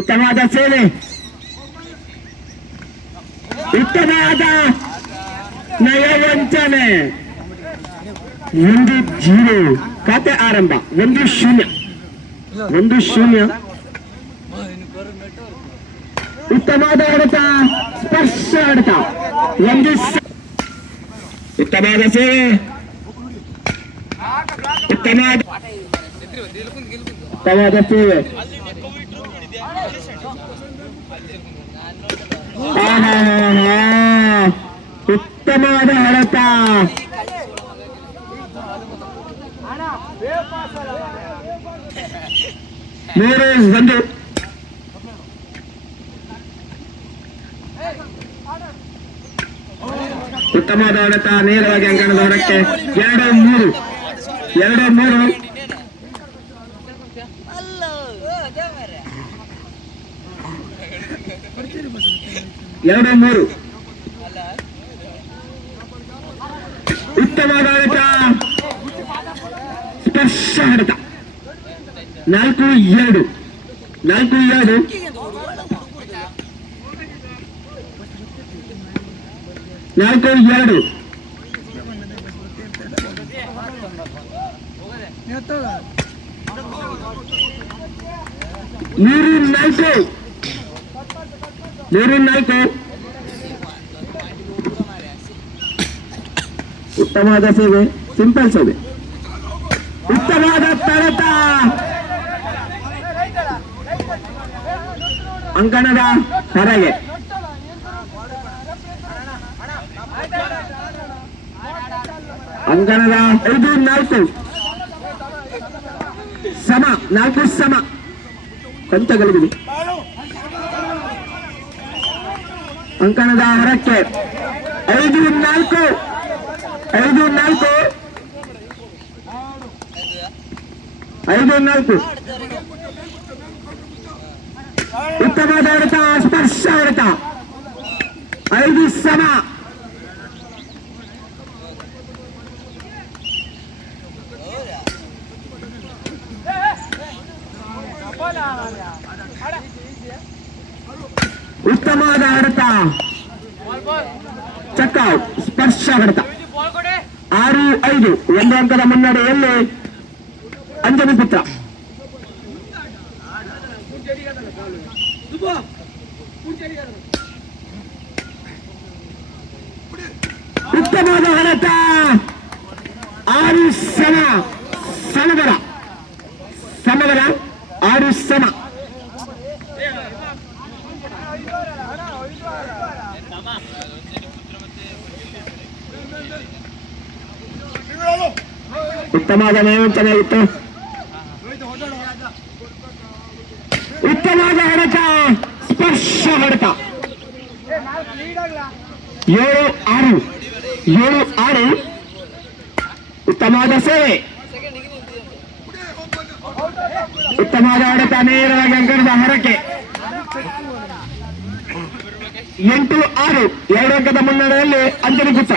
ಉತ್ತಮವಾದ ಸೇವೆ, ಉತ್ತಮವಾದ ನಯವಂಚನೆ. 1-0 ಖಾತೆ ಆರಂಭ. 1-0 ಉತ್ತಮವಾದ ಹೊಡೆತ, ಸ್ಪರ್ಶ ಹೊಡೆತ. ಉತ್ತಮವಾದ ಸೇವೆ, ಉತ್ತಮವಾದ ಸೇವೆ. ಉತ್ತಮವಾದ ಹೊಡೆತ. 3-1. ಉತ್ತಮವಾದ ಹೊಡೆತ ನೇರವಾಗಿ ಅಂಕಣದ ಹೊರಕ್ಕೆ. 2-3 ಉತ್ತಮವಾದ ಹೊಡೆತ, ಸ್ಪರ್ಶ ಹೊಡೆತ. 4-2 ಉತ್ತಮವಾದ ಸೇವೆ, ಸಿಂಪಲ್ ಸೇವೆ. ಉತ್ತಮವಾದ ತಡೆತ ಅಂಕಣದ ಹೊರಗೆ. ಅಂಕಣದ 5-4 ಸಮ. 4 ಸಮ ಕೊಂಚ ಗಳಿಬಿಡಿ. ಅಂಕಣದ ಹೊರಕ್ಕೆ. 5-4 ಉತ್ತಮವಾದ ಹೊಡೆತ, ಸ್ಪರ್ಶ ಹೊಡೆತ. 5 ಸಮ. ಉತ್ತಮವಾದ ಹೊಡೆತ, ಚೆಕ್ಔಟ್, ಸ್ಪರ್ಶ ಹೊಡೆತ. 6-5 1 ಅಂಕದ ಮುನ್ನಡೆಯಲ್ಲಿ ಅಂಜನಿ ಪುತ್ರ. ಉತ್ತಮವಾದ ಹೊಡೆತ, 6 ಸಮ. ಸಮಬಲ 6 ಸಮ. ಉತ್ತಮವಾದ ನಯವಂಚನೆ ಇತ್ತು. ಉತ್ತಮವಾದ ಹೊಡೆತ, ಸ್ಪರ್ಶ ಹೊಡೆತ. 7-6 ಉತ್ತಮವಾದ ಸೇವೆ, ಉತ್ತಮವಾದ ಹೊಡೆತ ನೇರವಾಗಿ ಅಂಕಣದ ಹೊರಕ್ಕೆ. 8-6 2 ಅಂಕದ ಮುನ್ನಡೆಯಲ್ಲಿ ಅಂಜನಿ ಪುತ್ರ.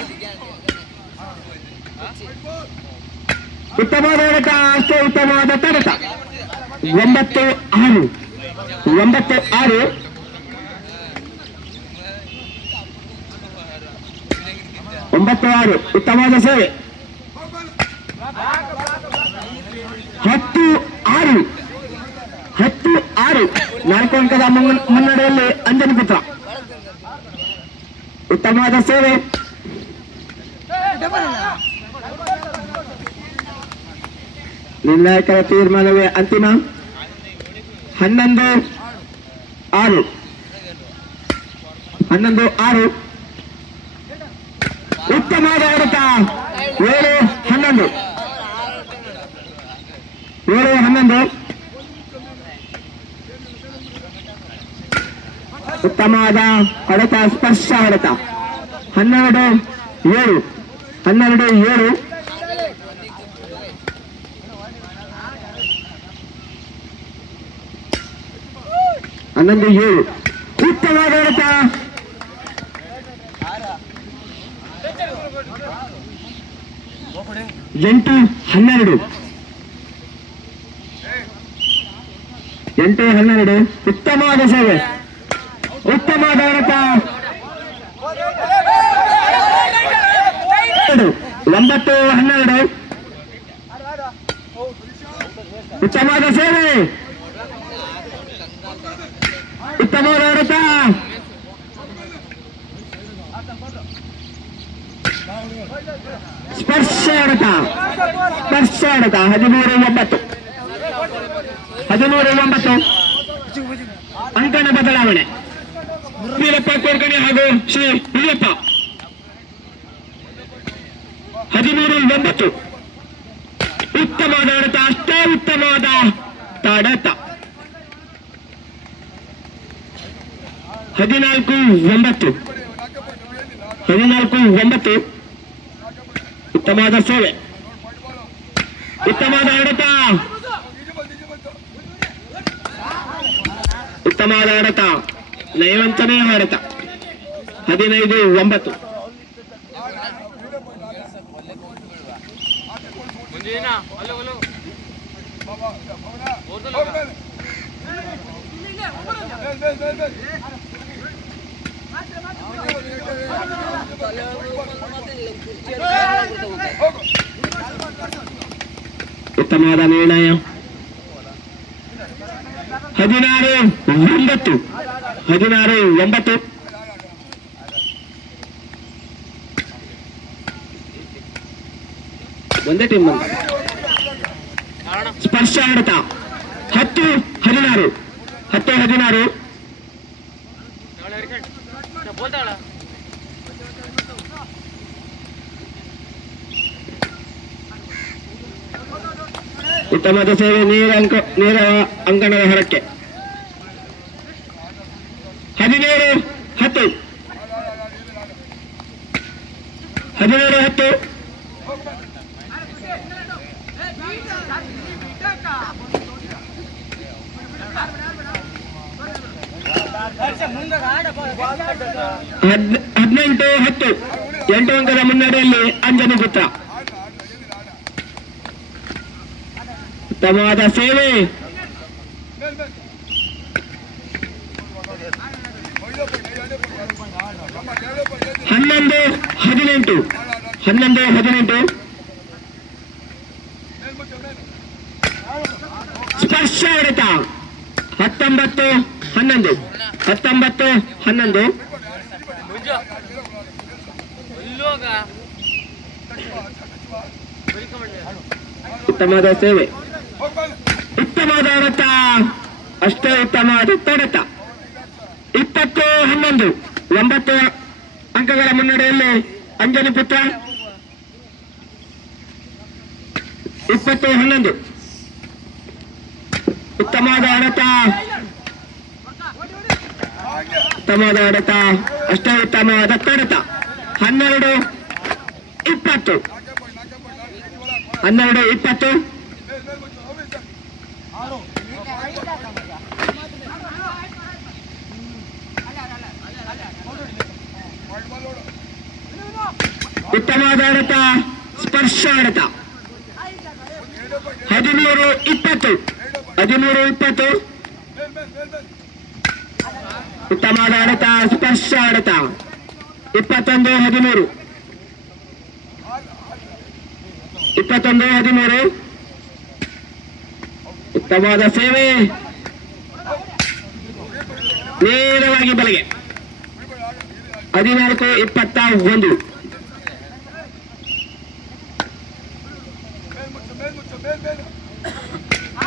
ಉತ್ತಮವಾದ ಹೊಡೆತ, ಅಷ್ಟೇ ಉತ್ತಮವಾದ ತಡೆತ. 9-6 ಉತ್ತಮವಾದ ಸೇವೆ. 10-6 4 ಅಂಕದ ಮುನ್ನಡೆಯಲ್ಲಿ ಅಂಜನಿ ಪುತ್ರ. ಉತ್ತಮವಾದ ಸೇವೆ. ನಿರ್ಣಾಯಕರ ತೀರ್ಮಾನವೇ ಅಂತಿಮ. 11-6 ಉತ್ತಮವಾದ ಹೊಡೆತ. 7-11 ಉತ್ತಮವಾದ ಹೊಡೆತ, ಸ್ಪರ್ಶ ಹೊಡೆತ. 12-7 11-7 ಉತ್ತಮವಾದ ಹೊಡೆತ. 8-12 8-12 ಉತ್ತಮವಾದ ಸೇವೆ, ಉತ್ತಮವಾದ ಆಡತ. 9-12 ಉತ್ತಮವಾದ ಸೇವೆ, ಉತ್ತಮವಾದ ಆಡತ. ಸ್ಪರ್ಶ ಆಡತ, ಸ್ಪರ್ಶ ಆಡತ. 13-9 ಅಂಕಣ ಬದಲಾವಣೆ. ವೀರಪ್ಪ ಕೋರ್ಕಣಿ ಹಾಗೂ ಶ್ರೀ ವೀರಪ್ಪ. 13-9 ಉತ್ತಮವಾದ ಆಡತ, ಅಷ್ಟೇ ಉತ್ತಮವಾದ ತಾಡತ. 14-9 ಉತ್ತಮವಾದ ಸೇವೆ, ಉತ್ತಮವಾದ ಆಡತ, ಉತ್ತಮವಾದ ಆಡತ, ನಯವಂತನೇ ಆಡತ. 15-9 ಉತ್ತಮವಾದ ನಿರ್ಣಯ. 16-9 ಒಂದೇ ಟೀಮ್ ಸ್ಪರ್ಶ ಆಡತ. 10-16 ಉತ್ತಮವಾದ ಸೇವೆ, ನೇರ ಅಂಕಣದ ಹೊರಕ್ಕೆ. 17-10 18-10 8 ಅಂಕದ ಮುನ್ನಡೆಯಲ್ಲಿ ಅಂಜನಿ ಪುತ್ರ. ಉತ್ತಮವಾದ ಸೇವೆ, 11-18 ಸ್ಪರ್ಶ ಹೊಡೆತ. 19-11 ಉತ್ತಮವಾದ ಸೇವೆ, ಉತ್ತಮವಾದ ಹೊಡೆತ, ಅಷ್ಟೇ ಉತ್ತಮವಾದ ತೊಡೆತ. 20-11 9 ಅಂಕಗಳ ಮುನ್ನಡೆಯಲ್ಲಿ ಅಂಜನಿ ಪುತ್ರ. 20-11 ಉತ್ತಮವಾದ ಹೊಡೆತ, ಉತ್ತಮವಾದ ಹೊಡೆತ, ಅಷ್ಟೇ ಉತ್ತಮವಾದ ತೊಡೆತ. 12-20 ಉತ್ತಮವಾದ ಹೊಡೆತ, ಸ್ಪರ್ಶ ಹೊಡೆತ. 13-20 ಉತ್ತಮವಾದ ಹೊಡೆತ, ಸ್ಪರ್ಶ ಹೊಡೆತ. 21-13 ಉತ್ತಮವಾದ ಸೇವೆ, ನೇರವಾಗಿ ಬಲೆಗೆ. 14-21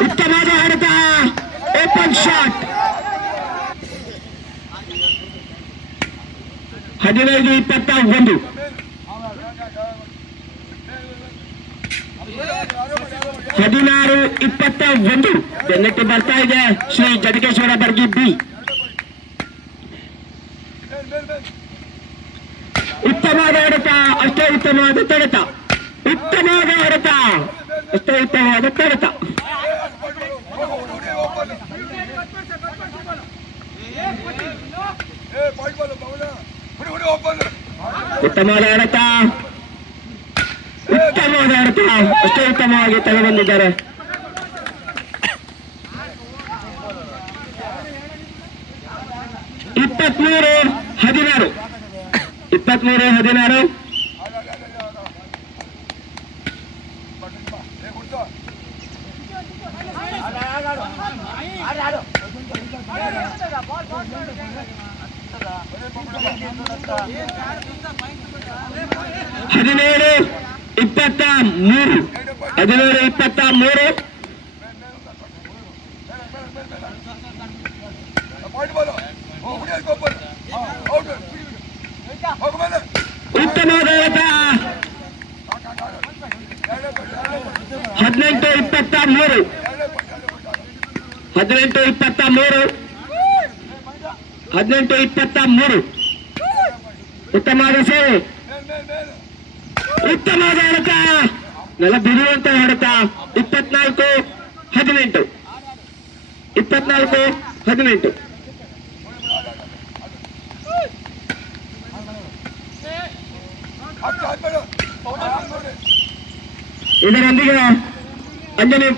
ಉತ್ತಮವಾದ ಹೊಡೆತ, ಓಪನ್ ಶಾಟ್. 15-21 16-21 ಬೆನ್ನಟ್ಟಿ ಬರ್ತಾ ಇದೆ ಶ್ರೀ ಜಟಕೇಶ್ವರ ಬರ್ಗಿ ಬಿ. ಉತ್ತಮವಾದ ಹೊಡೆತ, ಅಷ್ಟೇ ಉತ್ತಮವಾದ ತೊಡೆತ. ಉತ್ತಮವಾದ ಹೊಡೆತ, ಅಷ್ಟೇ ಉತ್ತಮವಾದ ತೊಡೆತ. ಉತ್ತಮವಾದ ಹೊಡೆತ, ಉತ್ತಮವಾದ ಹೊಡೆತ, ಅಷ್ಟೇ ಉತ್ತಮವಾಗಿ ತಗೊಂಡ್ಬಂದಿದ್ದಾರೆ. 23-16 23-16 17-23 17-23 ಉತ್ತಮವಾದ ಹೊಡೆತ 18-23 18-23 ಉತ್ತಮವಾದ ಸೇವೆ ಉತ್ತಮವಾದ ಹೊಡೆತ ನೆಲ ಬಿಡುವಂತ ಹೊಡೆತ 24-18 ಇದರೊಂದಿಗೆ ಅಂಜನೇಯ